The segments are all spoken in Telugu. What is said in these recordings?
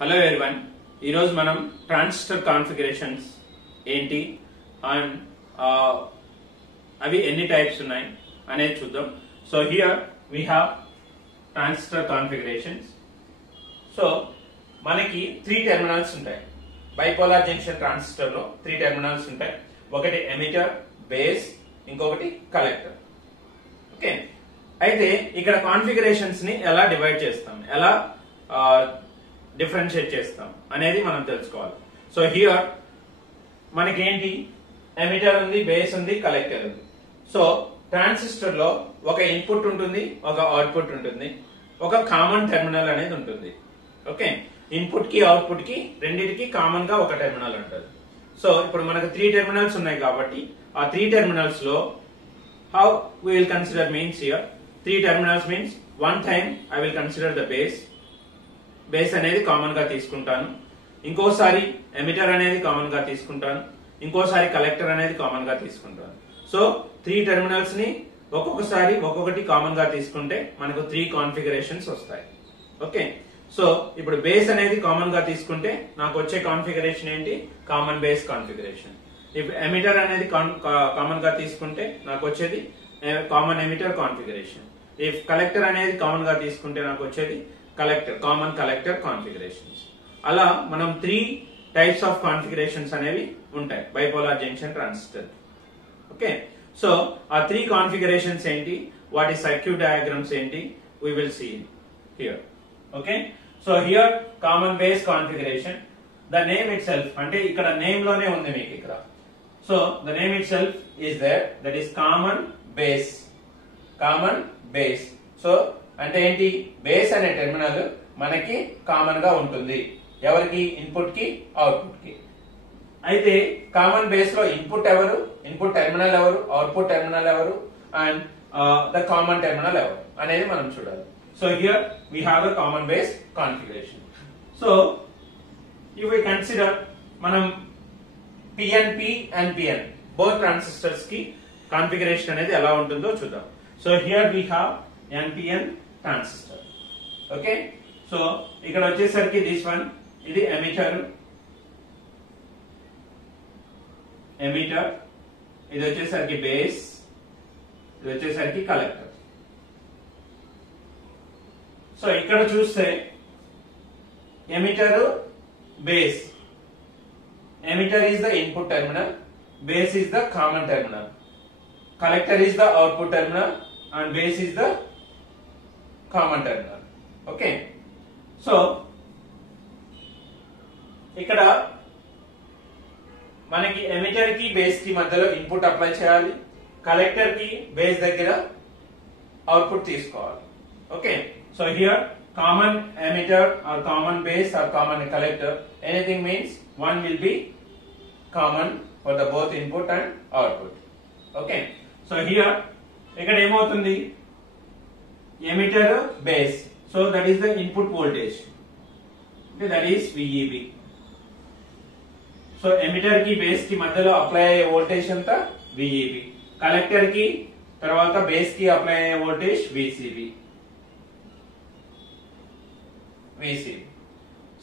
హలో ఎవరీవన్, ఈరోజు మనం ట్రాన్సిస్టర్ కాన్ఫిగరేషన్స్ ఏంటి అండ్ అవి ఎన్ని టైప్స్ ఉన్నాయి అనేది చూద్దాం. So here we have transistor configurations. So మనకి 3 టెర్మినల్స్ ఉంటాయి. బైపోలార్ జంక్షన్ ట్రాన్సిస్టర్ లో 3 టెర్మినల్స్ ఉంటాయి. ఒకటి ఎమిటర్, బేస్, ఇంకొకటి కలెక్టర్. ఓకే, అయితే ఇక్కడ కాన్ఫిగరేషన్స్ ని ఎలా డివైడ్ చేస్తాం, ఎలా డిఫరెన్షియేట్ చేస్తాం అనేది మనం తెలుసుకోవాలి. సో హియర్ మనకేంటి, ఎమిటర్ ఉంది, బేస్ ఉంది, కలెక్టర్ ఉంది. సో ట్రాన్సిస్టర్ లో ఒక ఇన్పుట్ ఉంటుంది, ఒక అవుట్పుట్ ఉంటుంది, ఒక కామన్ టెర్మినల్ అనేది ఉంటుంది. ఓకే, ఇన్పుట్ కి అవుట్పుట్ కి రెండింటికి కామన్ గా ఒక టెర్మినల్ ఉంటుంది. సో ఇప్పుడు మనకు 3 టెర్మినల్స్ ఉన్నాయి కాబట్టి ఆ 3 టెర్మినల్స్ లో how we will consider means here 3 terminals means one time I will consider the base అనేది కామన్ గా తీసుకుంటాను, ఇంకోసారి ఎమిటర్ అనేది కామన్ గా తీసుకుంటాను, ఇంకోసారి కలెక్టర్ అనేది కామన్ గా తీసుకుంటాను. సో 3 టెర్మినల్స్ ని ఒక్కొక్కసారి ఒక్కొక్కటి కామన్ గా తీసుకుంటే మనకు 3 కాన్ఫిగరేషన్స్ వస్తాయి. ఓకే, సో ఇప్పుడు బేస్ అనేది కామన్ గా తీసుకుంటే నాకు వచ్చే కాన్ఫిగరేషన్ ఏంటి, కామన్ బేస్ కాన్ఫిగరేషన్. ఇప్పుడు ఎమిటర్ అనేది కామన్ గా తీసుకుంటే నాకు వచ్చేది common emitter configuration. If collector అనేది కామన్ గా తీసుకుంటే నాకు వచ్చేది కలెక్టర్, కామన్ కలెక్టర్ కాన్ఫిగరేషన్స్. అలా మనం 3 టైప్స్ ఆఫ్ కాన్ఫిగరేషన్స్ అనేవి ఉంటాయి bipolar junction transistor. Okay, so ఆ 3 కాన్ఫిగరేషన్స్ ఏంటి, వాటి సర్క్యూట్ డయాగ్రామ్స్ ఏంటి, we will see here. Okay, so here common base configuration. The name itself, అంటే ఇక్కడ నేమ్ లోనే ఉంది మీకు ఇక్కడ. So the name itself is there, that is common base. Common base. So అంటే ఏంటి, బేస్ అనే టెర్మినల్ మనకి కామన్ గా ఉంటుంది. ఎవరికి, ఇన్పుట్ కి, అవుట్పుట్ కి. అయితే కామన్ బేస్ లో ఇన్పుట్ ఎవరు, ఇన్పుట్ టెర్మినల్ ఎవరు, అవుట్పుట్ టెర్మినల్ ఎవరు, అండ్ ద కామన్ టెర్మినల్ ఎవరు అనేది మనం చూడాలి. So here we have the common base configuration. So if we consider మనం PNP and PN both transistors కి కాన్ఫిగరేషన్ అనేది ఎలా ఉంటుందో చూద్దాం. So here we have NPN transistor. Okay, so ఇక్కడ వచ్చేసరికి దిస్ వన్, ఇది ఎమిటర్, ఇది వచ్చేసరికి బేస్, ఇది వచ్చేసరికి కలెక్టర్. సో ఇక్కడ చూస్తే emitter, base. Emitter is the input terminal, base is the common terminal, collector is the output terminal, and base is the common terminal. Okay, so ఇక్కడ మనకి ఎమిటర్ కి బేస్ కి మధ్యలో ఇన్పుట్ అప్లై చేయాలి, కలెక్టర్ కి బేస్ దగ్గర అవుట్పుట్ తీసుకోవాలి. Okay, so here common emitter or common base or common collector, anything means one will be common for the both input and output. Okay, so here ఇక్కడ ఏమవుతుంది, emitter, base. So that is the input voltage, okay, that is VEB. So emitter కి బేస్ కి మధ్యలో అప్లై అయ్యే వోల్టేజ్ అంతా VEB, కలెక్టర్ కి తర్వాత బేస్ కి అప్లై అయ్యే వోల్టేజ్ VCB.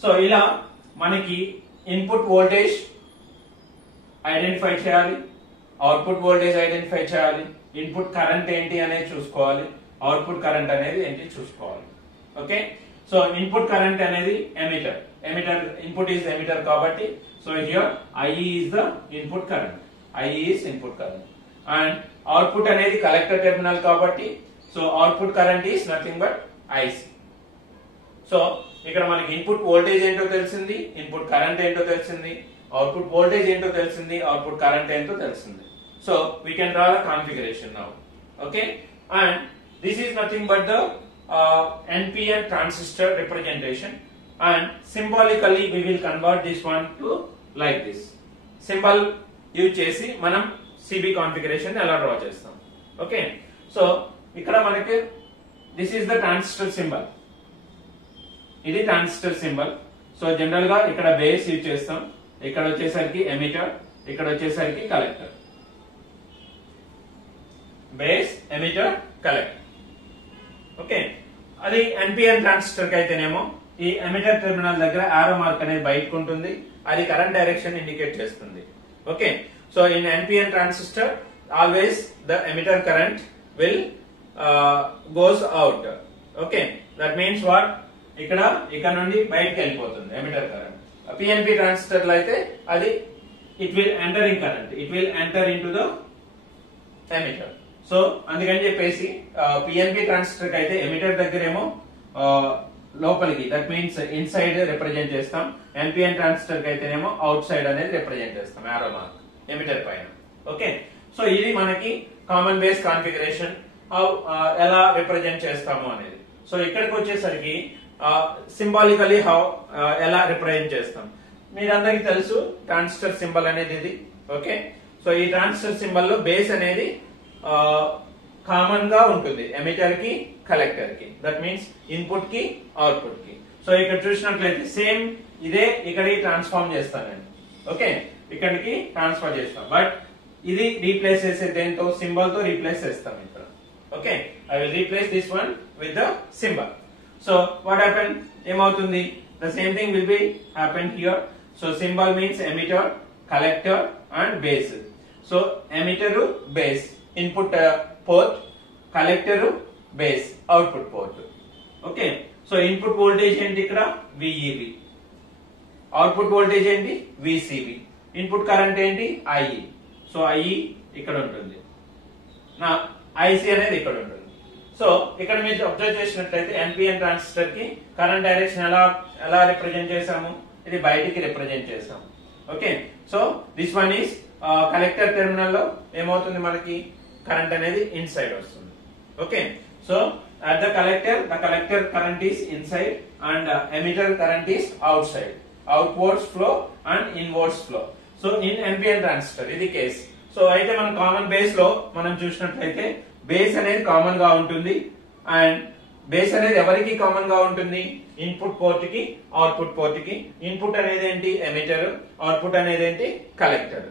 సో ఇలా మనకి ఇన్పుట్ వోల్టేజ్ ఐడెంటిఫై చేయాలి, అవుట్పుట్ వోల్టేజ్ ఐడెంటిఫై చేయాలి, ఇన్పుట్ కరెంట్ ఏంటి అనేది చూసుకోవాలి, అవుట్పుట్ కరెంట్ అనేది ఏంటి చూసుకోవాలి. ఓకే, సో ఇన్పుట్ కరెంట్ అనేది ఎమిటర్, ఇన్పుట్ ఈజ్ ఎమిటర్ కాబట్టి so here IE is the input current, IE is input current. And output అనేది కలెక్టర్ టెర్మినల్ కాబట్టి so output current is nothing but IC. So ఇక్కడ మనకి ఇన్పుట్ వోల్టేజ్ ఏంటో తెలిసింది, ఇన్పుట్ కరెంట్ ఏంటో తెలిసింది, అవుట్పుట్ వోల్టేజ్ ఏంటో తెలిసింది, అవుట్పుట్ కరెంట్ ఏంటో తెలిసింది. So we can draw the configuration now. Okay, and this is nothing but the NPN transistor representation. And symbolically we will convert this one to like this. Symbol use చేసి మనం సిబి కాన్ఫిగరేషన్ ఎలా డ్రా చేస్తాం. ఓకే, సో ఇక్కడ మనకి this is the transistor symbol, ఇది ట్రాన్సిస్టర్ సింబల్. సో జనరల్ గా ఇక్కడ బేస్ యూజ్ చేస్తాం, ఇక్కడ వచ్చేసరికి ఎమిటర్, ఇక్కడ వచ్చేసరికి collector. Base, emitter, collector. Okay, అది ఎన్పిఎన్ ట్రాన్సిస్టర్ కి అయితేనేమో ఈ ఎమిటర్ టెర్మినల్ దగ్గర ఆరో మార్క్ అనేది బయటకు ఉంటుంది, అది కరెంట్ డైరెక్షన్ ఇండికేట్ చేస్తుంది. Okay, so in NPN transistor always the emitter current will goes out. Okay, that means what, ఇక్కడ నుండి బయటకు వెళ్ళిపోతుంది ఎమిటర్ కరెంట్. పిఎన్పి ట్రాన్సిస్టర్ లో అయితే అది it will enter in current, it will enter in to the emitter. So అందుకని చెప్పేసి పిఎన్పి ట్రాన్సిస్టర్ కి అయితే ఎమిటర్ దగ్గరేమో లోపలికి, that means in side represent చేస్తాం. ఎన్పిఎన్ ట్రాన్సిస్టర్ కి అయితేనేమో అవుట్ సైడ్ అనేది రిప్రజెంట్ చేస్తాం ఆరో మార్క్ ఎమిటర్ పైన. ఓకే, సో ఇది మనకి కామన్ బేస్ కాన్ఫిగరేషన్ ఎలా రిప్రజెంట్ చేస్తాము అనేది. సో ఇక్కడికి వచ్చేసరికి సింబాలికలీ ఎలా రిప్రజెంట్ చేస్తాం. మీరందరికీ తెలుసు ట్రాన్సిస్టర్ సింబల్ అనేది ఇది. ఓకే, సో ఈ ట్రాన్సిస్టర్ సింబల్ లో బేస్ అనేది కామన్ గా ఉంటుంది ఎమిటర్ కి కలెక్టర్ కి, దట్ మీన్స్ ఇన్పుట్ కి అవుట్పుట్ కి. సో ఇక్కడ చూసినట్లయితే సేమ్ ఇదే ఇక్కడికి ట్రాన్స్ఫార్మ్ చేస్తాను నేను. ఓకే, ఇక్కడికి ట్రాన్స్ఫర్ చేస్తాం, బట్ ఇది రీప్లేస్ చేసే దేంతో, సింబల్ తో రీప్లేస్ చేస్తాం ఇక్కడ. Okay, I will replace this one with the symbol. So what happen, ఏమవుతుంది, the same thing will be happen here. So symbol means emitter, collector and base. So emitter base input port, collector base output port. Okay, so input voltage ఏంటి ఇక్కడ విఈబి, అవుట్పుట్ వోల్టేజ్ ఏంటి విసిబి, ఇన్పుట్ కరెంట్ ఏంటి ఐఈ. సో ఐఈ ఇక్కడ ఉంటుంది, నా ఐసి అనేది ఇక్కడ ఉంటుంది. సో ఇక్కడ మీరు అబ్జర్వ్ చేసినట్లయితే ఎన్పిఎన్ ట్రాన్సిస్టర్ కి కరెంట్ డైరెక్షన్ ఎలా రిప్రజెంట్ చేసాము, ఇది బయటికి రిప్రజెంట్ చేసాము. Okay, so this one is collector terminal లో ఏమవుతుంది, మనకి కరెంట్ అనేది ఇన్సైడ్ వస్తుంది. Okay, so at the collector current is inside and emitter current is outside, outwards flow and inwards flow. So in NPN transistor ఇది కేస్. సో అయితే మనం కామన్ బేస్ లో మనం చూసినట్లయితే బేస్ అనేది కామన్ గా ఉంటుంది, అండ్ బేస్ అనేది ఎవరికి కామన్ గా ఉంటుంది, ఇన్పుట్ పోర్ట్ కి అవుట్పుట్ పోర్ట్ కి. ఇన్పుట్ అనేది ఏంటి ఎమిటర్, అవుట్పుట్ అనేది ఏంటి కలెక్టర్.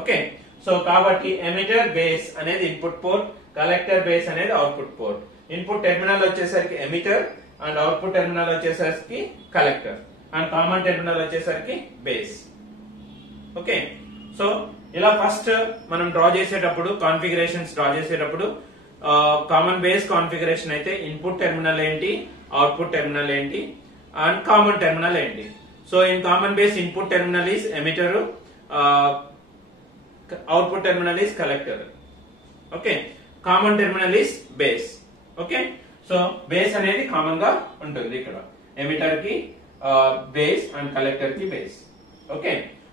ఓకే, సో కాబట్టి ఎమిటర్ బేస్ అనేది ఇన్పుట్ పోర్ట్, కలెక్టర్ బేస్ అనేది అవుట్పుట్ పోర్ట్. ఇన్పుట్ టెర్మినల్ వచ్చేసరికి ఎమిటర్ అండ్ అవుట్పుట్ టెర్మినల్ వచ్చేసరికి కలెక్టర్ అండ్ కామన్ టెర్మినల్ వచ్చేసరికి బేస్. ఓకే, సో ఇలా ఫస్ట్ మనం డ్రా చేసేటప్పుడు కాన్ఫిగరేషన్స్ డ్రా చేసేటప్పుడు కామన్ బేస్ కాన్ఫిగరేషన్ అయితే ఇన్పుట్ టెర్మినల్ ఏంటి, అవుట్పుట్ టెర్మినల్ ఏంటి అండ్ కామన్ టెర్మినల్ ఏంటి. So in common base input terminal is emitter, output terminal is collector. Okay, common terminal is base. Okay, so base అనేది కామన్ గా ఉంటుంది ఇక్కడ, ఎమిటర్ కి బేస్ అండ్ కలెక్టర్ కి base. Okay,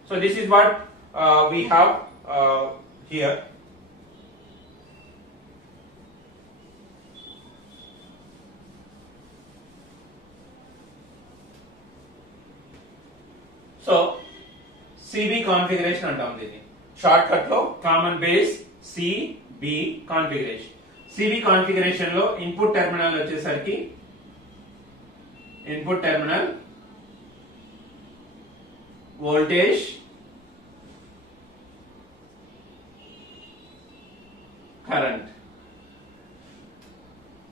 so this is what we have here. So CB configuration అంటాం దీన్ని షార్ట్ కట్ లో, common base CB configuration. CB configuration లో ఇన్పుట్ టెర్మినల్ వచ్చేసరికి input terminal voltage, current.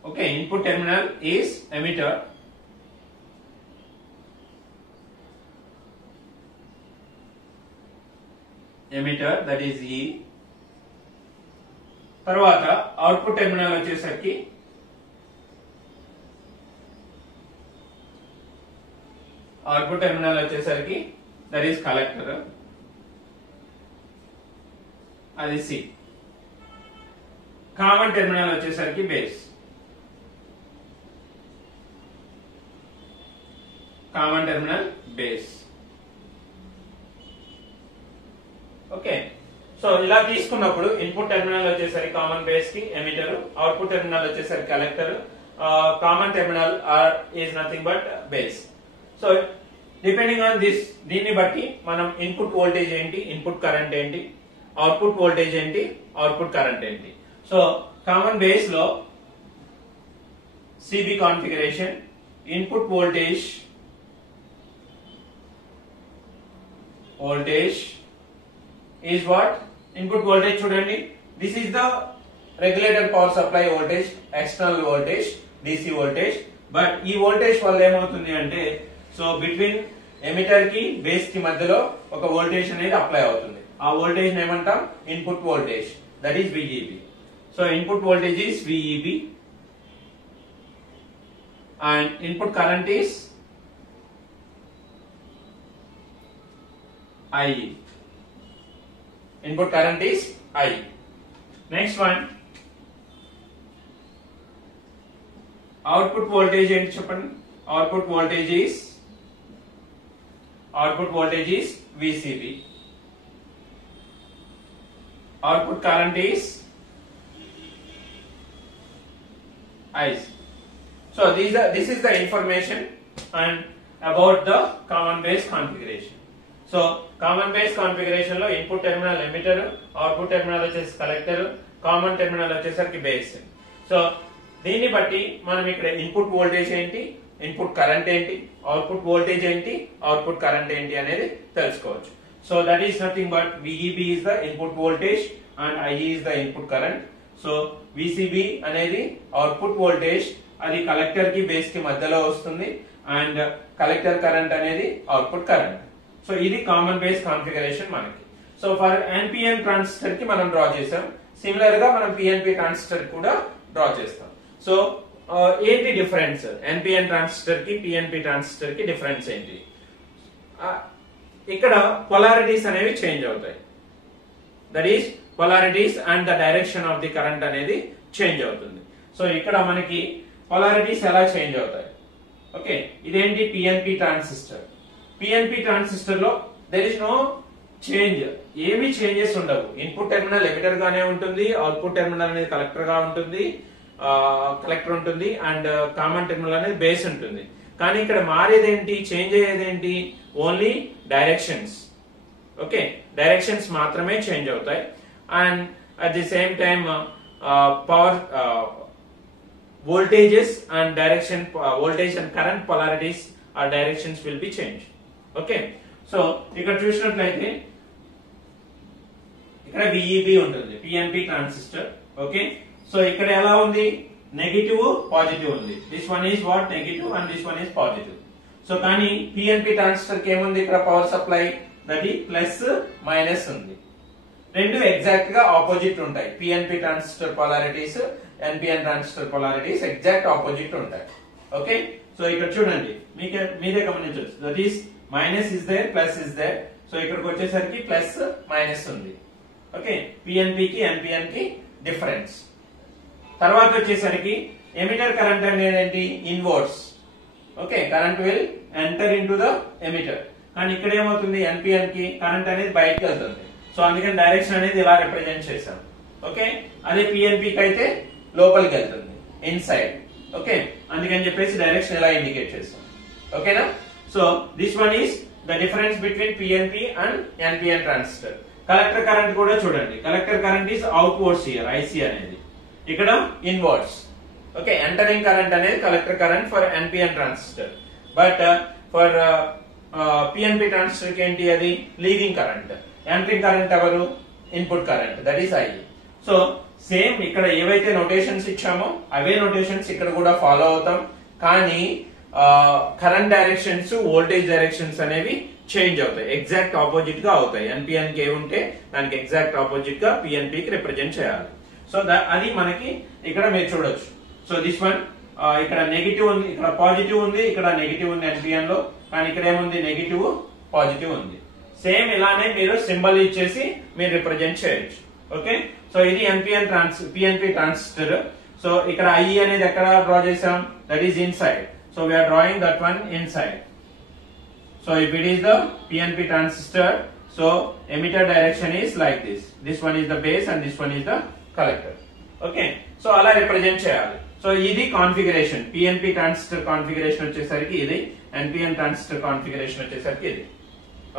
Okay, input terminal is emitter, that is E. తర్వాత అవుట్పుట్ టెర్మినల్ వచ్చేసరికి that is collector, అది C. కామన్ టెర్మినల్ వచ్చేసరికి base, common terminal base. Okay, so ఇలా తీసుకున్నప్పుడు ఇన్పుట్ టెర్మినల్ వచ్చేసరికి కామన్ బేస్ కి ఎమిటర్, అవుట్పుట్ టెర్మినల్ వచ్చేసరికి collector, common terminal is nothing but base. So depending on this, దీన్ని బట్టి మనం ఇన్పుట్ వోల్టేజ్ ఏంటి, ఇన్పుట్ కరెంట్ ఏంటి, అవుట్పుట్ వోల్టేజ్ ఏంటి, అవుట్పుట్ కరెంట్ ఏంటి. సో కామన్ బేస్ లో CB configuration, input voltage is what, input voltage చూడండి, this is the regulator power supply voltage, external voltage DC voltage. But ఈ వోల్టేజ్ వల్ల ఏమవుతుంది అంటే సో బిట్వీన్ ఎమిటర్ కి బేస్ కి మధ్యలో ఒక వోల్టేజ్ అనేది అప్లై అవుతుంది. ఆ వోల్టేజ్ ఏమంటాం input voltage, that is VEB. So input voltage is VEB and input current is IE. Input current is IE. Next one, output voltage enti cheppandi. Output voltage is VCB. Output current is IC. So this is the information and about the common base configuration. So common base configuration లో input terminal emitter, output terminal వచ్చేసి collector, common terminal వచ్చేసరికి base. సో దీన్ని బట్టి మనం ఇక్కడ ఇన్పుట్ వోల్టేజ్ ఏంటి, ఇన్పుట్ కరెంట్ ఏంటి, అవుట్పుట్ వోల్టేజ్ ఏంటి, అవుట్పుట్ కరెంట్ ఏంటి అనేది తెలుసుకోవచ్చు. So that is nothing but VEB is the input voltage and IE is the input current. So VCB అనేది అవుట్పుట్ వోల్టేజ్, అది కలెక్టర్ కి బేస్ కి మధ్యలో వస్తుంది, అండ్ కలెక్టర్ కరెంట్ అనేది అవుట్పుట్ కరెంట్. సో ఇది కామన్ బేస్ కాన్ఫిగరేషన్ మనకి. సో ఫర్ NPN ట్రాన్సిస్టర్ కి మనం డ్రా చేసాం, సిమిలర్ గా మనం PNP ట్రాన్సిస్టర్ కూడా డ్రా చేస్తాం. సో ఏంటి డిఫరెన్స్ NPN ట్రాన్సిస్టర్ కి PNP ట్రాన్సిస్టర్ కి డిఫరెన్స్ ఏంటి? ఇక్కడ పొలారిటీస్ అనేవి చేంజ్ అవుతాయి, that is polarities and the direction of the current అనేది చేంజ్ అవుతుంది. సో ఇక్కడ మనకి పొలారిటీస్ ఎలా చేంజ్ అవుతాయి? ఓకే, ఇదేంటి PNP ట్రాన్సిస్టర్. PNP ట్రాన్సిస్టర్ లో దెర్ ఇస్ నో చేంజ్, ఏమీ చేంజెస్ ఉండవు. ఇన్పుట్ టెర్మినల్ ఎమిటర్ గానే ఉంటుంది, అవుట్పుట్ టెర్మినల్ అనేది కలెక్టర్ గా ఉంటుంది, కలెక్టర్ ఉంటుంది, అండ్ కామన్ టెర్మినల్ అనేది బేస్ ఉంటుంది. కానీ ఇక్కడ మారేదేంటి, చేంజ్ అయ్యేదేంటి? Only directions. ఓకే, డైరెక్షన్స్ మాత్రమే చేంజ్ అవుతాయి. And at the same time power voltages and direction, voltage and current polarities or directions will be changed. Okay, so ఇక్కడ చూసినట్లయితే ఇక్కడ VEB ఉంటుంది, PNP ట్రాన్సిస్టర్. ఓకే, సో ఇక్కడ ఎలా ఉంది? నెగటివ్ పాజిటివ్ ఉంది. This one is what negative and this one is positive. So కానీ PNP ట్రాన్సిస్టర్ కి ఏముంది? ఇక్కడ power supply, that is plus minus ఉంది. రెండు ఎగ్జాక్ట్ గా ఆపోజిట్ ఉంటాయి. PNP transistor polarities, NPN transistor polarities exact opposite ఉంటాయి. ఓకే, సో ఇక్కడ చూడండి, మీరే గమనించవచ్చు, that is minus is there, plus is there. So ఇక్కడికి వచ్చేసరికి ప్లస్ మైనస్ ఉంది. ఓకే, PNP కి NPN కి డిఫరెన్స్. తర్వాత వచ్చేసరికి ఎమిటర్ కరెంట్ అనేది ఏంటి? Inverse. Okay, current will enter in to the emitter. కానీ ఇక్కడ ఏమవుతుంది? NPN కి కరెంట్ అనేది బయటకు వెళ్తుంది. సో అందుకని డైరెక్షన్ అనేది ఇలా రిప్రజెంట్ చేశాం. ఓకే, అదే PNP కి అయితే లోపలికి వెళ్తుంది, ఇన్సైడ్. ఓకే, అందుకని చెప్పేసి డైరెక్షన్ ఇలా ఇండికేట్ చేస్తాం. ఓకేనా? So this one is the difference between PNP and NPN transistor. Collector current కూడా చూడండి, collector current is outwards here, IC అనేది, ఇక్కడ ఇన్వర్డ్స్. ఓకే, ఎంటరింగ్ కరెంట్ అనేది collector current for NPN transistor, but for PNP transistor కి ఏంటి? అది లీవింగ్ కరెంట్. ఎంటరింగ్ కరెంట్ ఎవరు? Input current, that is IE. So same ఇక్కడ ఏవైతే నోటేషన్స్ ఇచ్చామో అవే నోటేషన్స్ ఇక్కడ కూడా ఫాలో అవుతాం. కానీ కరెంట్ డైరెక్షన్స్, వోల్టేజ్ డైరెక్షన్స్ అనేవి చేంజ్ అవుతాయి, ఎగ్జాక్ట్ ఆపోజిట్ గా అవుతాయి. NPN కి ఏముంటే దానికి ఎగ్జాక్ట్ ఆపోజిట్ గా PNP కి రిప్రజెంట్ చేయాలి. సో అది మనకి ఇక్కడ మీరు చూడొచ్చు. సో దిస్ వన్ ఇక్కడ నెగిటివ్ ఉంది, ఇక్కడ పాజిటివ్ ఉంది, ఇక్కడ నెగిటివ్ ఉంది NPN లో, కానీ ఇక్కడ ఏముంది? నెగిటివ్, పాజిటివ్ ఉంది. సేమ్ ఇలానే మీరు సింబల్ ఇచ్చేసి మీరు రిప్రజెంట్ చేయొచ్చు. ఓకే, సో ఇది PNP ట్రాన్సిస్టర్. సో ఇక్కడ IE అనేది ఎక్కడ డ్రా చేసాం? That is inside. So we're drawing that one inside. So if it is the PNP transistor, so emitter direction is like this. This one is the base and this one is the collector. Okay, so అలా రిప్రజెంట్ చేయాలి. సో ఇది కాన్ఫిగరేషన్. PNP ట్రాన్సిస్టర్ కాన్ఫిగరేషన్ వచ్చేసరికి ఇది, NPN ట్రాన్సిస్టర్ కాన్ఫిగరేషన్ వచ్చేసరికి ఇది.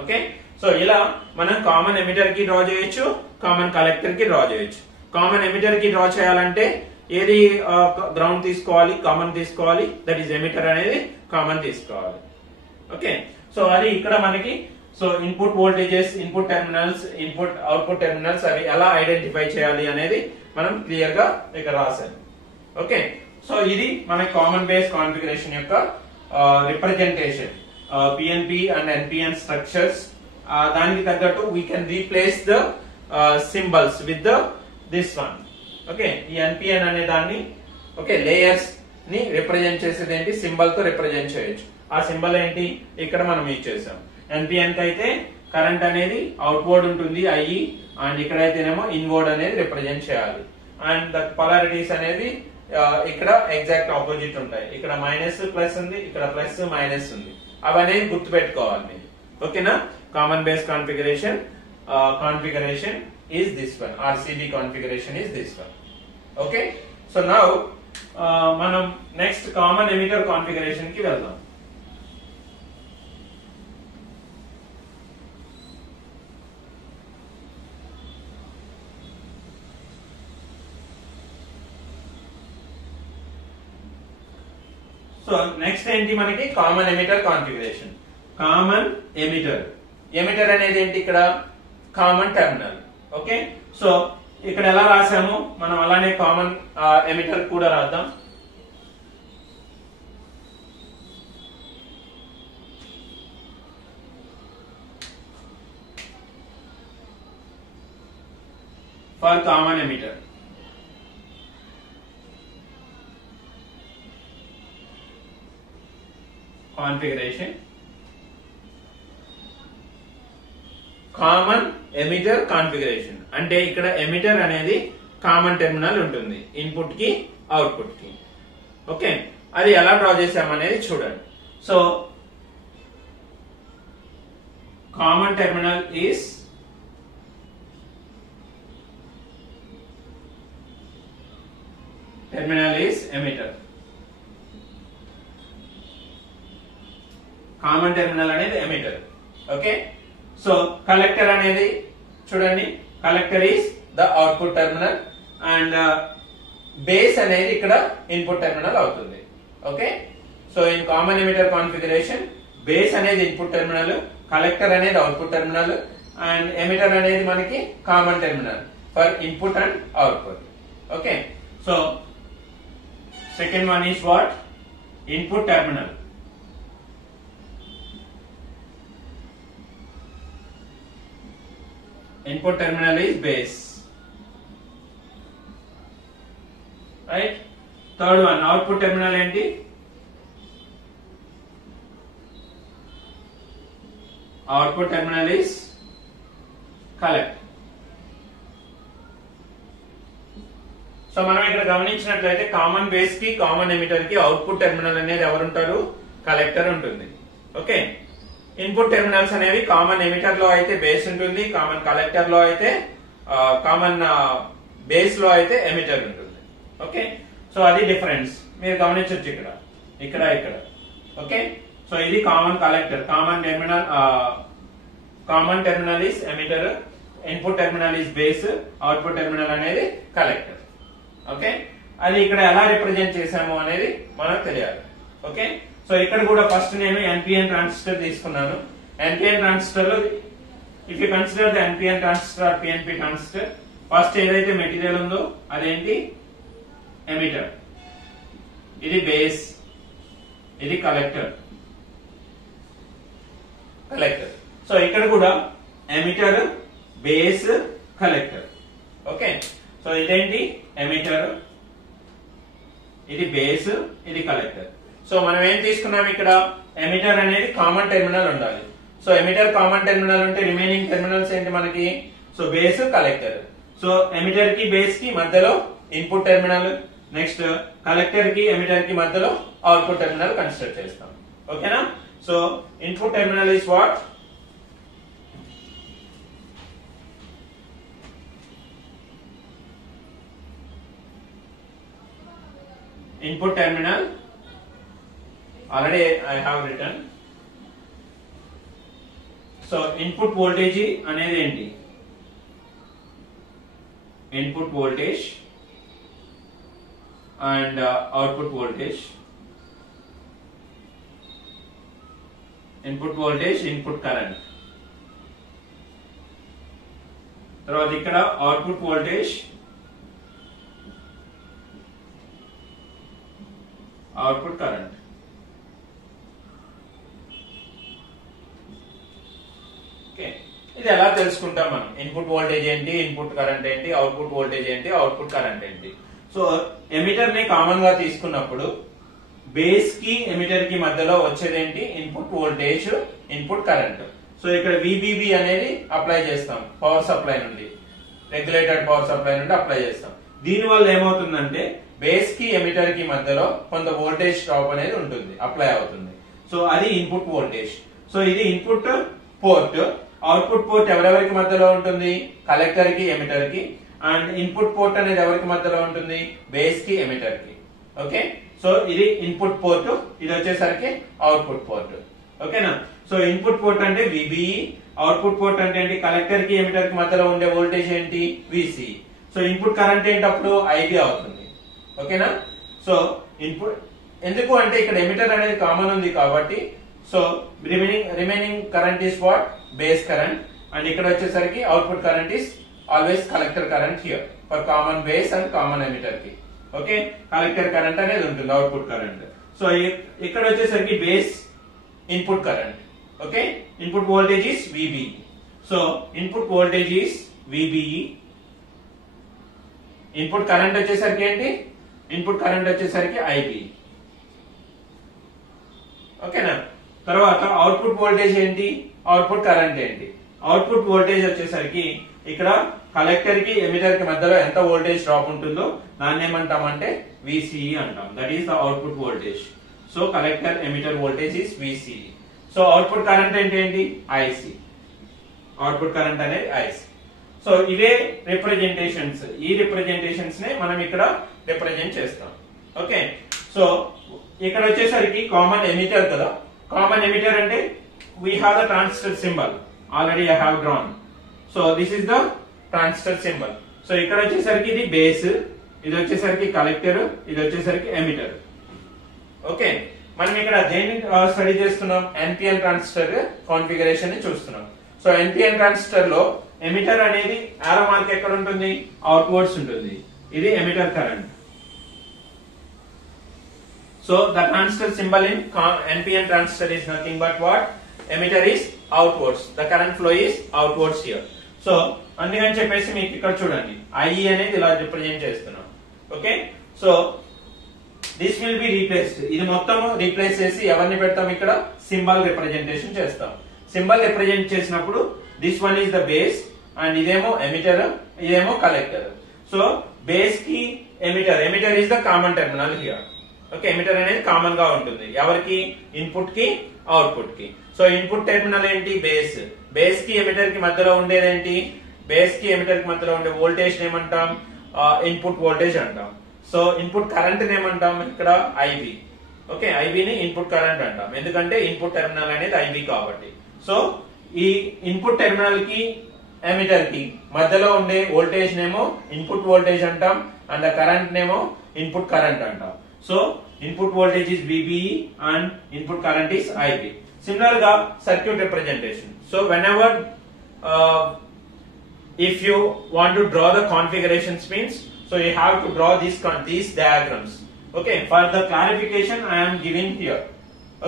ఓకే, సో ఇలా మనం కామన్ ఎమిటర్ కి డ్రా చేయొచ్చు, కామన్ కలెక్టర్ కి డ్రా చేయొచ్చు. కామన్ ఎమిటర్ కి డ్రా చేయాలంటే ఏది గ్రౌండ్ తీసుకోవాలి, కామన్ తీసుకోవాలి, దట్ ఈస్ ఎమిటర్ అనేది కామన్ తీసుకోవాలి. ఓకే, సో అది ఇక్కడ మనకి. So input voltages, input terminals, input output terminals అవి ఎలా ఐడెంటిఫై చేయాలి అనేది మనం క్లియర్ గా ఇక్కడ రాశాను. ఓకే, సో ఇది మన కామన్ బేస్ కాన్ఫిగరేషన్ యొక్క representation. PNP and NPN structures, దానికి తగ్గట్టు we can replace the symbols with this one. Okay, ఈ ఎన్పిఎన్ అనే దాన్ని ఓకే లేయర్స్ ని రిప్రజెంట్ చేసేది ఏంటి, సింబల్ తో రిప్రజెంట్ చేయొచ్చు. ఆ సింబల్ ఏంటి ఇక్కడ మనం యూజ్ చేసాం. ఎన్పిఎన్ కి అయితే కరెంట్ అనేది అవుట్వర్డ్ ఉంటుంది ఐఈ, అండ్ ఇక్కడైతేనేమో ఇన్వర్డ్ అనేది రిప్రజెంట్ చేయాలి. అండ్ ద పొలారిటీస్ అనేది ఇక్కడ ఎగ్జాక్ట్ ఆపోజిట్ ఉంటాయి. ఇక్కడ మైనస్ ప్లస్ ఉంది, ఇక్కడ ప్లస్ మైనస్ ఉంది. అవనేది గుర్తు పెట్టుకోవాలి మీరు. ఓకేనా, common base configuration is this one, RCB configuration is this one. Okay, so now మనం నెక్స్ట్ కామన్ ఎమిటర్ కాన్ఫిగరేషన్ కి వెళ్దాం. సో నెక్స్ట్ ఏంటి మనకి common emitter configuration. Common emitter అనేది ఏంటి, ఇక్కడ కామన్ టెర్మినల్. ఓకే, సో ఇక్కడ ఎలా రాసాము మనం అలానే కామన్ ఎమిటర్ కూడా రాద్దాం. For common emitter configuration, common emitter configuration అంటే ఇక్కడ ఎమిటర్ అనేది కామన్ టెర్మినల్ ఉంటుంది ఇన్పుట్ కి అవుట్పుట్ కి. ఓకే, అది ఎలా డ్రా చేసామనేది చూడండి. So common terminal is emitter. Common terminal అనేది ఎమిటర్. ఓకే, సో కలెక్టర్ అనేది చూడండి, collector is the output terminal and base అనేది ఇక్కడ ఇన్పుట్ టెర్మినల్ అవుతుంది. Okay, so in common emitter configuration base అనేది ఇన్పుట్ టెర్మినల్, కలెక్టర్ అనేది అవుట్పుట్ టెర్మినల్ అండ్ ఎమిటర్ అనేది మనకి common terminal for input and output. Okay, so second one is what, input terminal. Input terminal is base, right? Third one, output terminal enti, output terminal is collect. So మనం ఇక్కడ గమనించినట్లయితే కామన్ బేస్ కి కామన్ ఎమిటర్ కి అవుట్పుట్ టెర్మినల్ అనేది ఎవరు ఉంటారు, కలెక్టర్ ఉంటుంది. ఓకే, ఇన్పుట్ టెర్మినల్స్ అనేవి కామన్ ఎమిటర్ లో అయితే బేస్ ఉంటుంది, కామన్ కలెక్టర్ లో అయితే కామన్ బేస్ లో అయితే ఎమిటర్ ఉంటుంది. ఓకే, సో అది డిఫరెన్స్ మీరు గమనించవచ్చు ఇక్కడ ఇక్కడ ఇక్కడ. ఓకే, సో ఇది common collector, common terminal is emitter, input terminal is base, output terminal అనేది కలెక్టర్. ఓకే, అది ఇక్కడ ఎలా రిప్రజెంట్ చేసాము అనేది మనకు తెలియాలి. ఓకే, సో ఇక్కడ కూడా ఫస్ట్ నేను ఎన్పిఎన్ ట్రాన్సిస్టర్ తీసుకున్నాను. ఎన్పిఎన్ ట్రాన్సిస్టర్ లో if you consider the NPN transistor or PNP transistor, first ఏదైతే మెటీరియల్ ఉందో అదేంటి ఎమిటర్, ఇది బేస్, ఇది కలెక్టర్. సో ఇక్కడ కూడా emitter, base, collector. Okay, so ఇదేంటి ఎమిటర్, ఇది బేస్, ఇది కలెక్టర్. సో మనం ఏం తీసుకున్నాం ఇక్కడ, ఎమిటర్ అనేది కామన్ టెర్మినల్ ఉండాలి. సో ఎమిటర్ కామన్ టెర్మినల్ ఉంటే రిమైనింగ్ టెర్మినల్స్ ఏంటి మనకి, so base, collector. So emitter కి బేస్ కి మధ్యలో ఇన్పుట్ టెర్మినల్, నెక్స్ట్ కలెక్టర్ కి ఎమిటర్ కి మధ్యలో అవుట్పుట్ టెర్మినల్ కన్సిడర్ చేస్తాం. ఓకేనా, so input terminal is what, input terminal already I have written. So input voltage అనేది ఏంటి, input voltage and output voltage. Input voltage, input current. తర్వాత ఇక్కడ output voltage, output current. Okay, ఇది ఎలా తెలుసుకుంటాం మనం? ఇన్పుట్ వోల్టేజ్ ఏంటి, ఇన్పుట్ కరెంట్ ఏంటి, అవుట్పుట్ వోల్టేజ్ ఏంటి, అవుట్పుట్ కరెంట్ ఏంటి. సో ఎమిటర్ ని కామన్ గా తీసుకున్నప్పుడు బేస్ కి ఎమిటర్ కి మధ్యలో వచ్చేదేంటి? Input voltage, input current. So ఇక్కడ VBB అనేది అప్లై చేస్తాం, పవర్ సప్లై నుండి, రెగ్యులేటెడ్ పవర్ సప్లై నుండి అప్లై చేస్తాం. దీని వల్ల ఏమవుతుందంటే బేస్ కి ఎమిటర్ కి మధ్యలో కొంత వోల్టేజ్ డ్రాప్ అనేది ఉంటుంది, అప్లై అవుతుంది. సో అది ఇన్పుట్ వోల్టేజ్. సో ఇది ఇన్పుట్ పోర్ట్. అవుట్పుట్ పోర్ట్ ఎవరెవరికి మధ్యలో ఉంటుంది? కలెక్టర్ కి, ఎమిటర్ కి. అండ్ ఇన్పుట్ పోర్ట్ అనేది ఎవరికి మధ్యలో ఉంటుంది? బేస్ కి, ఎమిటర్ కి. ఓకే, సో ఇది ఇన్పుట్ పోర్ట్, ఇది వచ్చేసరికి అవుట్పుట్ పోర్ట్. ఓకేనా? సో ఇన్పుట్ పోర్ట్ అంటే VBE, అవుట్పుట్ పోర్ట్ అంటే ఏంటి? కలెక్టర్ కి, ఎమిటర్ కి మధ్యలో ఉండే వోల్టేజ్ ఏంటి? VCE. సో ఇన్పుట్ కరెంట్ ఏంటప్పుడు? IB అవుతుంది. ఓకేనా? సో ఇన్పుట్ ఎందుకు అంటే ఇక్కడ ఎమిటర్ అనేది కామన్ ఉంది కాబట్టి, so remaining current is what? Base current. And ఇక్కడ వచ్చేసరికి output current is always collector current here for common base and common emitter కి. ఓకే, కలెక్టర్ కరెంట్ అనేది ఉంటుంది, అవుట్పుట్ కరెంట్. సో ఇక్కడ వచ్చేసరికి base input current. Okay, input voltage is VBE. So input voltage is VBE. Input current వచ్చేసరికి ఏంటి? ఇన్పుట్ కరెంట్ వచ్చేసరికి IB. ఓకేనా? తర్వాత అవుట్పుట్ వోల్టేజ్ ఏంటి? అవుట్పుట్ కరెంట్ ఏంటి? అవుట్పుట్ వోల్టేజ్ వచ్చేసరికి ఇక్కడ కలెక్టర్ కి, ఎమిటర్ కి మధ్యలో ఎంత వోల్టేజ్ డ్రాప్ ఉంటుందో దాన్ని ఏమంటామంటే VCE అంటాం. That is the output voltage. So collector emitter voltage is VCE. So output current ఏంటి? IC. అవుట్పుట్ కరెంట్ అనేది IC. సో ఇవే రిప్రజెంటేషన్స్. ఈ రిప్రజెంటేషన్స్ నే మనం ఇక్కడ రిప్రజెంట్ చేస్తాం. ఓకే, సో ఇక్కడ వచ్చేసరికి కామన్ ఎమిటర్ కదా. కామన్ ఎమిటర్ అంటే we have the transistor symbol. Already I have drawn. So this is the transistor symbol. So ఇక్కడ వచ్చేసరికి ఇది బేస్, ఇది వచ్చేసరికి కలెక్టర్, ఇది వచ్చేసరికి ఎమిటర్. ఓకే, మనం ఇక్కడ దేన్ని స్టడీ చేస్తున్నాం? NPN ట్రాన్సిస్టర్ కాన్ఫిగరేషన్ ని చూస్తున్నాం. సో NPN ట్రాన్సిస్టర్ లో ఎమిటర్ అనేది ఆరో మార్క్ ఎక్కడ ఉంటుంది? అవుట్వర్డ్స్ ఉంటుంది. ఇది emitter current. So the transistor symbol in NPN transistor is nothing but what? Emitter is outwards. The current flow is outwards here. So అందుకని చెప్పేసి మీకు ఇక్కడ చూడండి IE అనేది ఇలా రిప్రజెంట్ చేస్తున్నాం. Okay, so this will be replaced. ఇది మొత్తం రీప్లేస్ చేసి ఎవరిని పెడతాం? ఇక్కడ సింబల్ రిప్రజెంటేషన్ చేస్తాం. సింబల్ రిప్రజెంట్ చేసినప్పుడు this one is the base and ఇదేమో ఎమిటర్, ఇదేమో కలెక్టర్. సో బేస్ కి emitter, emitter is the common terminal here. Okay, emitter అనేది కామన్ గా ఉంటుంది ఎవరికి? ఇన్పుట్ కి, అవుట్పుట్ కి. సో ఇన్పుట్ టెర్మినల్ ఏంటి? బేస్. బేస్ కి ఎమిటర్ కి మధ్యలో ఉండేదేంటి? బేస్ కి ఎమిటర్ కి మధ్యలో ఉండే వోల్టేజ్ ఏమంటాం? ఇన్పుట్ వోల్టేజ్ అంటాం. సో ఇన్పుట్ కరెంట్ ఏమంటాం? ఇక్కడ IB. ఓకే, IB ని ఇన్పుట్ కరెంట్ అంటాం ఎందుకంటే ఇన్పుట్ టెర్మినల్ అనేది IB కాబట్టి. సో ఈ ఇన్పుట్ టెర్మినల్ కి, ఎమిటర్ కి మధ్యలో ఉండే వోల్టేజ్ నేమో ఇన్పుట్ వోల్టేజ్ అంటాం అండ్ కరెంట్ నేమో ఇన్పుట్ కరెంట్ అంటాం. So input voltage is VBE and input current is IB. Similar గా circuit representation. So whenever if you want to draw the configurations means, so you have to draw these diagrams. Okay, for the clarification I am giving here.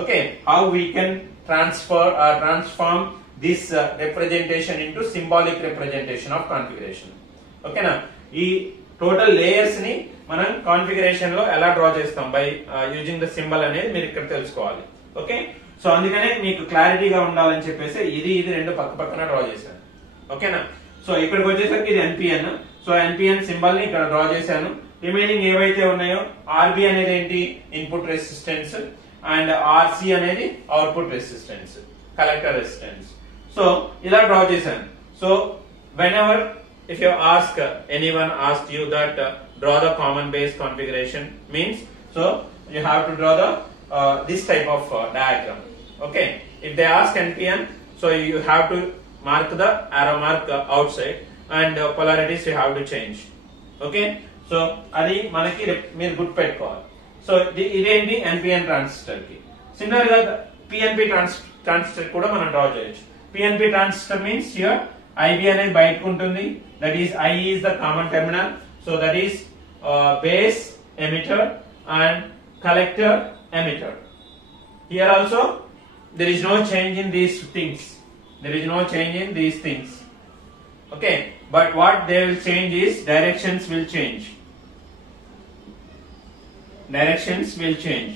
Okay, how we can transform this representation into symbolic representation of configuration. Okay na, ఈ టోటల్ లేయర్స్ ని మనం కాన్ఫిగరేషన్ లో ఎలా డ్రా చేస్తాం? బై యూజింగ్ ద సింబల్ అనేది మీరు ఇక్కడ తెలుసుకోవాలి. ఓకే, సో అందుకనే మీకు క్లారిటీగా ఉండాలని చెప్పేసి ఇది రెండు పక్క పక్కన డ్రా చేశాను. ఓకేనా? సో ఇక్కడికి వచ్చేసరికి ఇది NPN. సో NPN సింబల్ ని ఇక్కడ డ్రా చేశాను. రిమైనింగ్ ఏవైతే ఉన్నాయో RB అనేది ఏంటి? ఇన్పుట్ రెసిస్టెన్స్ అండ్ RC అనేది output resistance, collector resistance. So ఇలా డ్రా చేశాను. So whenever if you ask anyone asked you that draw the common base configuration means, so you have to draw the this type of diagram. Okay, if they ask NPN, so you have to mark the arrow mark outside and polarities you have to change. Okay, so అది మనకి మీరు గుర్తు పెట్టుకోవాలి. సో ఇదేంటి? NPN ట్రాన్సిస్టర్ కి. సిమిలర్ గా PNP ట్రాన్సిస్టర్ కూడా మనం డ్రా చేయొచ్చు. PNP transistor means here IB అనేది బయటకు ఉంటుంది. That is I is the common terminal. So that is base, emitter and collector, emitter. Here also there is no change in these things. There is no change in these things. Okay, but what they will change is directions will change. Directions will change.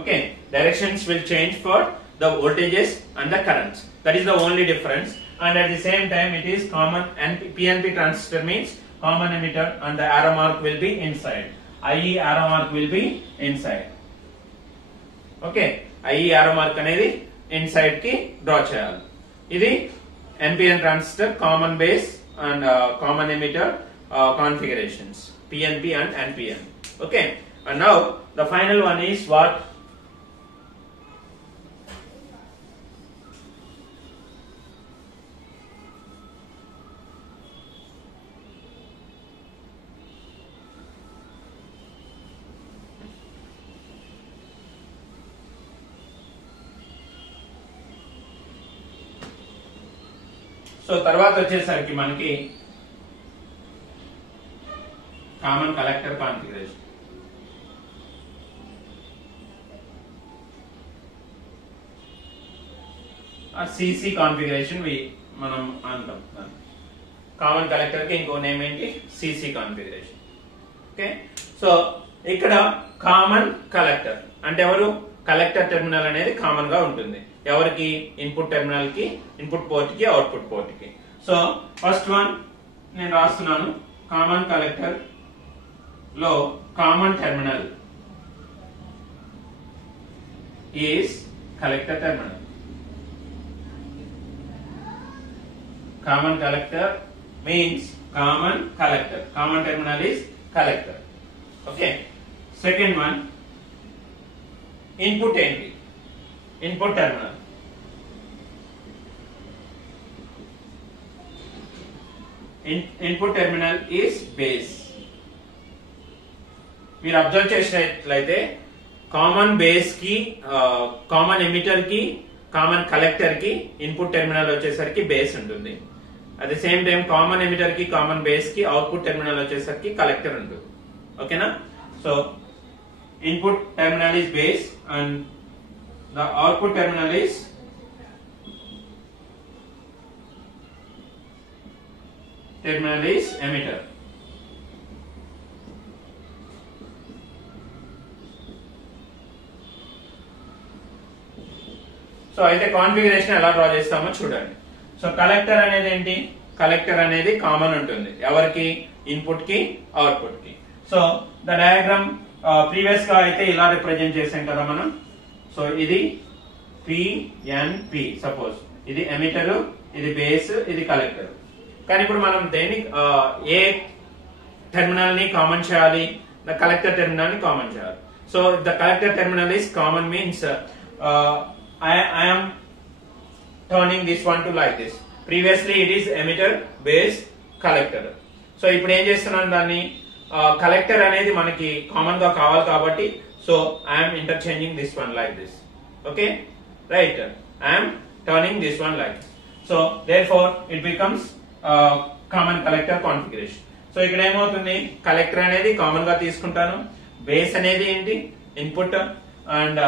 Okay, directions will change for the voltages and the currents. That is the only difference. And at the same time, it is common. And PNP transistor means common emitter, and the arrow mark will be inside. IE arrow mark will be inside. Okay, IE arrow mark అనేది inside కి డ్రా చేయాలి. ఇది NPN transistor common base and common emitter configurations, PNP and NPN. Okay, and now the final one is what? So తర్వాత వచ్చేసరికి మనకి common collector configuration. CC configuration మనం అంటాం. కామన్ కలెక్టర్ కి ఇంకో నేమ్ ఏంటి? CC configuration. ఓకే, సో ఇక్కడ కామన్ కలెక్టర్ అంటే ఎవరు? కలెక్టర్ టెర్మినల్ అనేది కామన్ గా ఉంటుంది. ఎవరికి? ఇన్పుట్ టెర్మినల్ కి, ఇన్పుట్ పోర్ట్ కి, అవుట్పుట్ పోర్ట్ కి. సో ఫస్ట్ వన్ నేను రాస్తున్నాను. కామన్ కలెక్టర్ లో common terminal is collector terminal. Common collector means common collector. Common terminal is collector. Okay, second one input ఏంటి? Input terminal. Input terminal is base. మీరు అబ్జర్వ్ చేసినట్లయితే కామన్ బేస్ కి, కామన్ ఎమిటర్ కి, కామన్ కలెక్టర్ కి ఇన్పుట్ టెర్మినల్ వచ్చేసరికి బేస్ ఉంటుంది. At the same time common emitter కి, కామన్ బేస్ కి అవుట్పుట్ టెర్మినల్ వచ్చేసరికి కలెక్టర్ ఉంటుంది. ఓకేనా? So input terminal is base and the output terminal is emitter. So అయితే కాన్ఫిగరేషన్ ఎలా డ్రా చేస్తామో చూడండి. సో కలెక్టర్ అనేది ఏంటి? కలెక్టర్ అనేది కామన్ ఉంటుంది. ఎవరికి? ఇన్పుట్ కి, అవుట్పుట్ కి. సో ద డయాగ్రామ్ ప్రీవియస్ గా అయితే ఇలా రిప్రజెంట్ చేసాం కదా మనం. సో ఇది PNP సపోజ్, ఇది ఎమిటర్, ఇది బేస్, ఇది కలెక్టర్. కానీ ఇప్పుడు మనం దేన్ని, ఏ టెర్మినల్ ని కామన్ చేయాలి? ద కలెక్టర్ టెర్మినల్ ని కామన్ చేయాలి. So the collector terminal is common means I am turning this one to like this. Previously it is emitter, base, collector. So ఇప్పుడు ఏం చేస్తున్నాను, దాన్ని కలెక్టర్ అనేది మనకి కామన్ గా కావాలి కాబట్టి so I am interchanging this one like this. Okay, right? I am turning this one like this. So therefore it becomes common collector configuration. So ఇక్కడ ఏమవుతుంది? కలెక్టర్ అనేది కామన్ గా తీసుకుంటాను. బేస్ అనేది ఏంటి? ఇన్పుట్, అండ్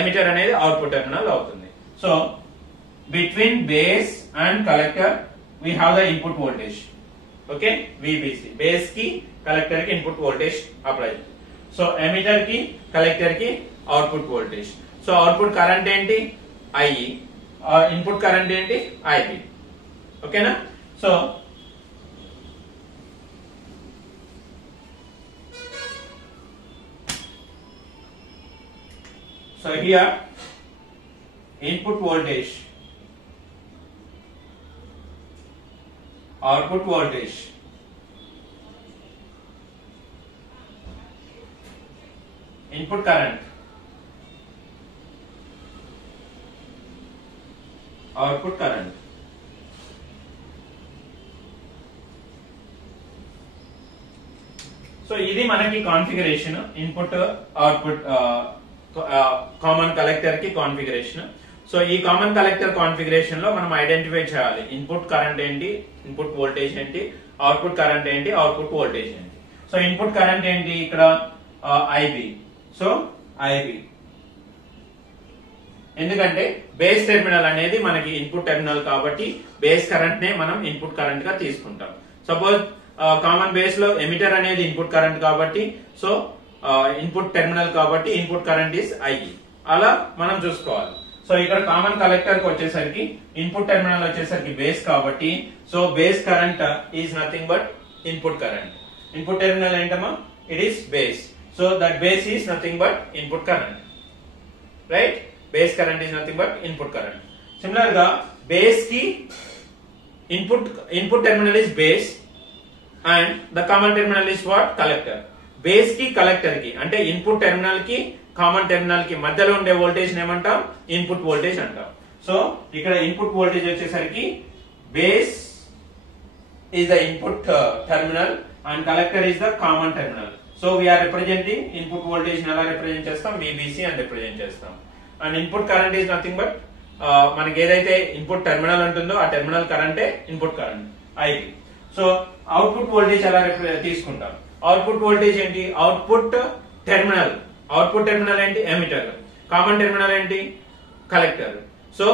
ఎమిటర్ అనేది అవుట్పుట్ టెర్మినల్ అవుతుంది. So between base and collector we have the input voltage. Okay, VBC. Base కి, కలెక్టర్ కి input voltage apply. So emitter కి, కలెక్టర్ కి output voltage. So output current ఏంటి? IE. ఇన్పుట్ కరెంట్ ఏంటి? IB. ఓకేనా? So here input voltage, output voltage, input current, output current. So ఇది మనకి configuration, input, output, common collector కి కాన్ఫిగరేషన్. సో ఈ కామన్ కలెక్టర్ కాన్ఫిగరేషన్ లో మనం ఐడెంటిఫై చేయాలి ఇన్పుట్ కరెంట్ ఏంటి, ఇన్పుట్ వోల్టేజ్ ఏంటి, అవుట్పుట్ కరెంట్ ఏంటి, అవుట్పుట్ వోల్టేజ్ ఏంటి. సో ఇన్పుట్ కరెంట్ ఏంటి ఇక్కడ ఐబి. సో ఐబి ఎందుకంటే బేస్ టెర్మినల్ అనేది మనకి ఇన్పుట్ టెర్మినల్ కాబట్టి బేస్ కరెంట్ నే మనం ఇన్పుట్ కరెంట్ గా తీసుకుంటాం. సపోజ్ కామన్ బేస్ లో ఎమిటర్ అనేది ఇన్పుట్ కరెంట్ కాబట్టి సో ఇన్పుట్ టెర్మినల్ కాబట్టి ఇన్పుట్ కరెంట్ ఇస్ ఐఈ. అలా మనం చూసుకోవాలి. సో ఇక్కడ కామన్ కలెక్టర్ కి వచ్చేసరికి ఇన్పుట్ టెర్మినల్ వచ్చేసరికి బేస్ కాబట్టి so base current is nothing but input current. Input terminal ఏంటమ్మా? It is base. So that base is nothing but input current, right? Base current is nothing but input current. Similar గా బేస్ కి input terminal is base and the common terminal is what? Collector. Base కి కలెక్టర్ కి అంటే ఇన్పుట్ టెర్మినల్ కి కామన్ టెర్మినల్ కి మధ్యలో ఉండే వోల్టేజ్ ఏమంటాం? ఇన్పుట్ వోల్టేజ్ అంటాం. సో ఇక్కడ ఇన్పుట్ వోల్టేజ్ వచ్చేసరికి base is the input terminal and collector is the common terminal. So we are representing input voltage ని ఎలా రిప్రజెంట్ చేస్తాం? VBC అని రిప్రజెంట్ చేస్తాం. And input current is nothing but మనకి ఏదైతే ఇన్పుట్ టెర్మినల్ ఉంటుందో ఆ టెర్మినల్ కరెంటే input current IB. So output voltage ఎలా తీసుకుంటాం? అవుట్పుట్ వోల్టేజ్ ఏంటి? Output terminal. అవుట్పుట్ టెర్మినల్ ఏంటి? ఎమిటర్. కామన్ టెర్మినల్ ఏంటి? కలెక్టర్. సో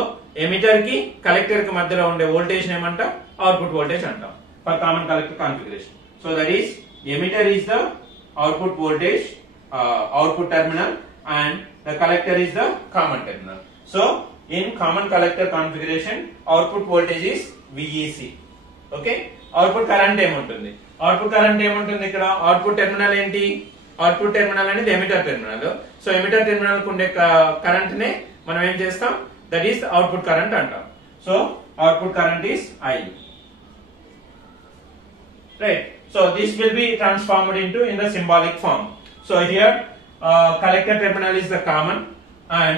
ఎమిటర్ కి కలెక్టర్ కి మధ్యలో ఉండే వోల్టేజ్ ఏమంటాం? అవుట్పుట్ వోల్టేజ్ అంటాం for common collector configuration. So that is emitter is the output voltage, output terminal, and the collector is the common terminal. So in common collector configuration, output voltage is VEC. Okay? Output current ఏముంటుంది? అవుట్పుట్ కరెంట్ ఏముంటుంది ఇక్కడ? అవుట్పుట్ టెర్మినల్ ఏంటి? అవుట్పుట్ టెర్మినల్ అనేది emitter terminal. So emitter terminal కు ఉండే కరెంట్ నే మనం ఏం చేస్తాం? దట్ ఈస్ అవుట్పుట్ కరెంట్ అంటాం. So output current is I. Right. So this will be transformed into in the symbolic form. So here collector terminal is the common and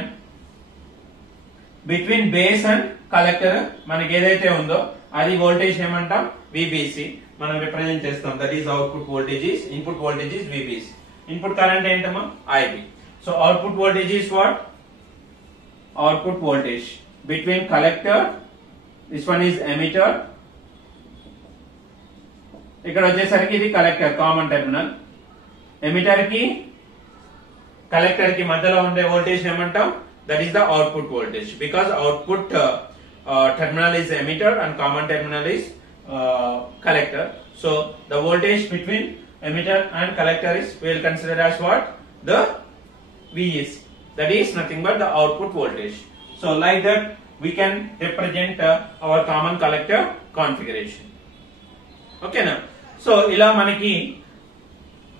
between base and collector మనకి ఏదైతే ఉందో అది వోల్టేజ్ ఏమంటాం? VBC మనం రిప్రజెంట్ చేస్తాం. That is output voltage is input voltage is VBC. Input current ఏంటమ్మా? IB. So output voltage is what? Output voltage between collector, this one is emitter, ఇక్కడ వచ్చేసరికి ఇది కలెక్టర్ కామన్ టెర్మినల్. ఎమిటర్ కి కలెక్టర్ కి మధ్యలో ఉండే వోల్టేజ్ ఏమంటాం? That is the output voltage because output terminal is emitter and common terminal is collector. So the voltage between emitter and collector is will consider as what? The VEC. That is nothing but the output voltage. So like that we can represent our common collector configuration. ఓకేనా? సో ఇలా మనకి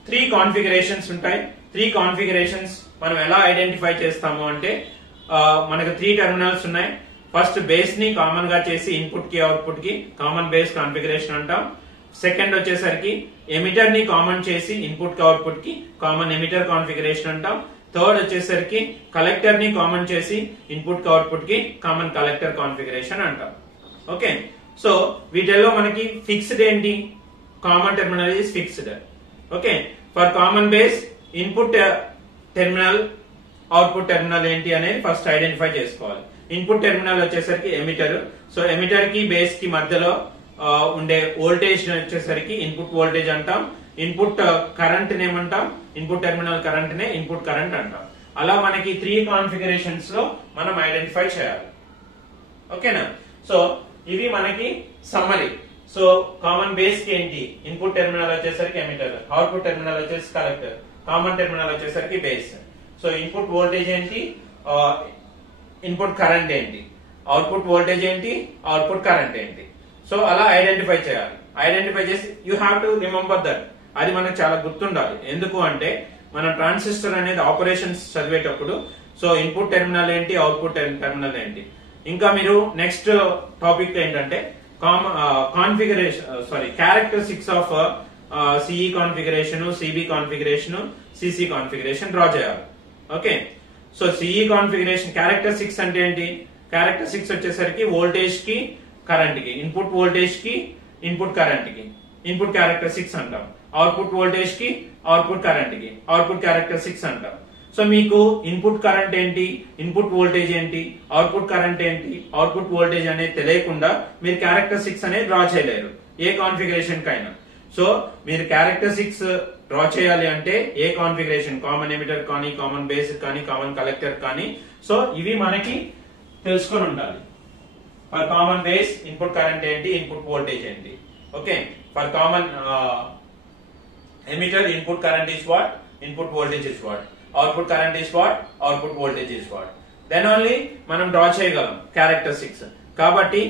3 కాన్ఫిగరేషన్స్ ఉంటాయి. 3 కాన్ఫిగరేషన్స్ మనం ఎలా ఐడెంటిఫై చేస్తాము అంటే మనకు 3 టెర్మినల్స్ ఉన్నాయి. ఫస్ట్ బేస్ ని కామన్ గా చేసి ఇన్పుట్ కి అవుట్పుట్ కి కామన్ బేస్ కాన్ఫిగరేషన్ అంటాం. సెకండ్ వచ్చేసరికి ఎమిటర్ ని కామన్ చేసి ఇన్పుట్ కి అవుట్పుట్ కి కామన్ ఎమిటర్ కాన్ఫిగరేషన్ అంటాం. థర్డ్ వచ్చేసరికి కలెక్టర్ ని కామన్ చేసి ఇన్పుట్ కి అవుట్పుట్ కి కామన్ కలెక్టర్ కాన్ఫిగరేషన్ అంటాం. ఓకే. సో వీటిల్లో మనకి ఫిక్స్డ్ ఏంటి? Common terminal is fixed. Okay. For common base input terminal output terminal ఏంటి అనేది ఫస్ట్ ఐడెంటిఫై చేసుకోవాలి. ఇన్పుట్ టెర్మినల్ వచ్చేసరికి ఎమిటర్. సో ఎమిటర్ కి బేస్ కి మధ్యలో ఉండే వోల్టేజ్ వచ్చేసరికి ఇన్పుట్ వోల్టేజ్ అంటాం. ఇన్పుట్ కరెంట్ ఏమంటాం? ఇన్పుట్ టెర్మినల్ కరెంట్ నే ఇన్పుట్ కరెంట్ అంటాం. అలా మనకి 3 కాన్ఫిగరేషన్స్ లో మనం ఐడెంటిఫై చేయాలి. ఓకేనా? సో ఇవి మనకి సమ్మరీ. సో కామన్ బేస్ కి ఏంటి? ఇన్పుట్ టెర్మినల్ వచ్చేసరికి ఎమిటర్, అవుట్పుట్ టెర్మినల్ వచ్చేసి కలెక్టర్, కామన్ టెర్మినల్ వచ్చేసరికి బేస్. సో ఇన్పుట్ వోల్టేజ్ ఏంటి? ఇన్పుట్ కరెంట్ ఏంటి? అవుట్పుట్ వోల్టేజ్ ఏంటి? అవుట్పుట్ కరెంట్ ఏంటి? సో అలా ఐడెంటిఫై చేయాలి. ఐడెంటిఫై చేసి you have to remember that. అది మనకు చాలా గుర్తుండాలి. ఎందుకు అంటే మనం ట్రాన్సిస్టర్ అనేది ఆపరేషన్స్ చదివేటప్పుడు సో ఇన్పుట్ టెర్మినల్ ఏంటి, అవుట్పుట్ టెర్మినల్ ఏంటి. ఇంకా మీరు నెక్స్ట్ టాపిక్ ఏంటంటే characteristics of CE configuration, CB configuration, CC configuration draw చేయాలి. Okay. So CE configuration characteristics అంటే ఏంటి? క్యారెక్టరిస్టిక్స్ వచ్చేసరికి వోల్టేజ్ కి కరెంట్ కి, ఇన్పుట్ వోల్టేజ్ కి ఇన్పుట్ కరెంట్ కి ఇన్పుట్ క్యారెక్టరిస్టిక్స్ అంటాం. అవుట్పుట్ వోల్టేజ్ కి అవుట్పుట్ కరెంట్ కి అవుట్పుట్ క్యారెక్టరిస్టిక్స్ అంటాం. సో మీకు ఇన్పుట్ కరెంట్ ఏంటి, ఇన్పుట్ వోల్టేజ్ ఏంటి, అవుట్పుట్ కరెంట్ ఏంటి, అవుట్పుట్ వోల్టేజ్ అనేది తెలియకుండా మీరు క్యారెక్టరిస్టిక్స్ అనేది డ్రా చేయలేరు ఏ కాన్ఫిగరేషన్ కైనా. సో మీరు క్యారెక్టరిస్టిక్స్ డ్రా చేయాలి అంటే ఏ కాన్ఫిగరేషన్, కామన్ ఎమిటర్ కానీ, కామన్ బేస్ కానీ, కామన్ కలెక్టర్ కానీ, సో ఇవి మనకి తెలుసుకొని ఉండాలి. For common base input current ఏంటి, ఇన్పుట్ వోల్టేజ్ ఏంటి. Okay, for common emitter input current is what, input voltage is what, output current is what, output voltage is what. Then only మనం డ్రా చేయగలం క్యారెక్టరిస్టిక్స్. కాబట్టి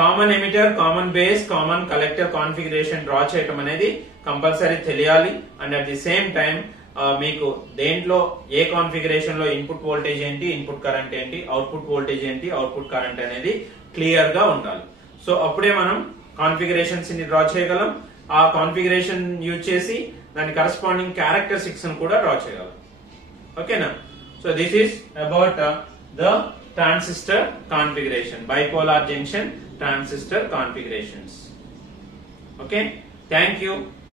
common emitter, common base, common collector configuration draw చేయటం అనేది కంపల్సరీ తెలియాలి. And at the same time మీకు దేంట్లో ఏ కాన్ఫిగరేషన్ లో ఇన్పుట్ వోల్టేజ్ ఏంటి, ఇన్పుట్ కరెంట్ ఏంటి, అవుట్పుట్ వోల్టేజ్ ఏంటి, అవుట్పుట్ కరెంట్ అనేది క్లియర్ గా ఉండాలి. సో అప్పుడే మనం కాన్ఫిగరేషన్స్ ని డ్రా చేయగలం. ఆ కాన్ఫిగరేషన్ యూజ్ చేసి దాని కరెస్పాండింగ్ క్యారెక్టరిస్టిక్స్ కూడా డ్రా చేయగలం. ఓకేనా? So this is about the transistor configuration, bipolar junction transistor configurations. Okay, thank you.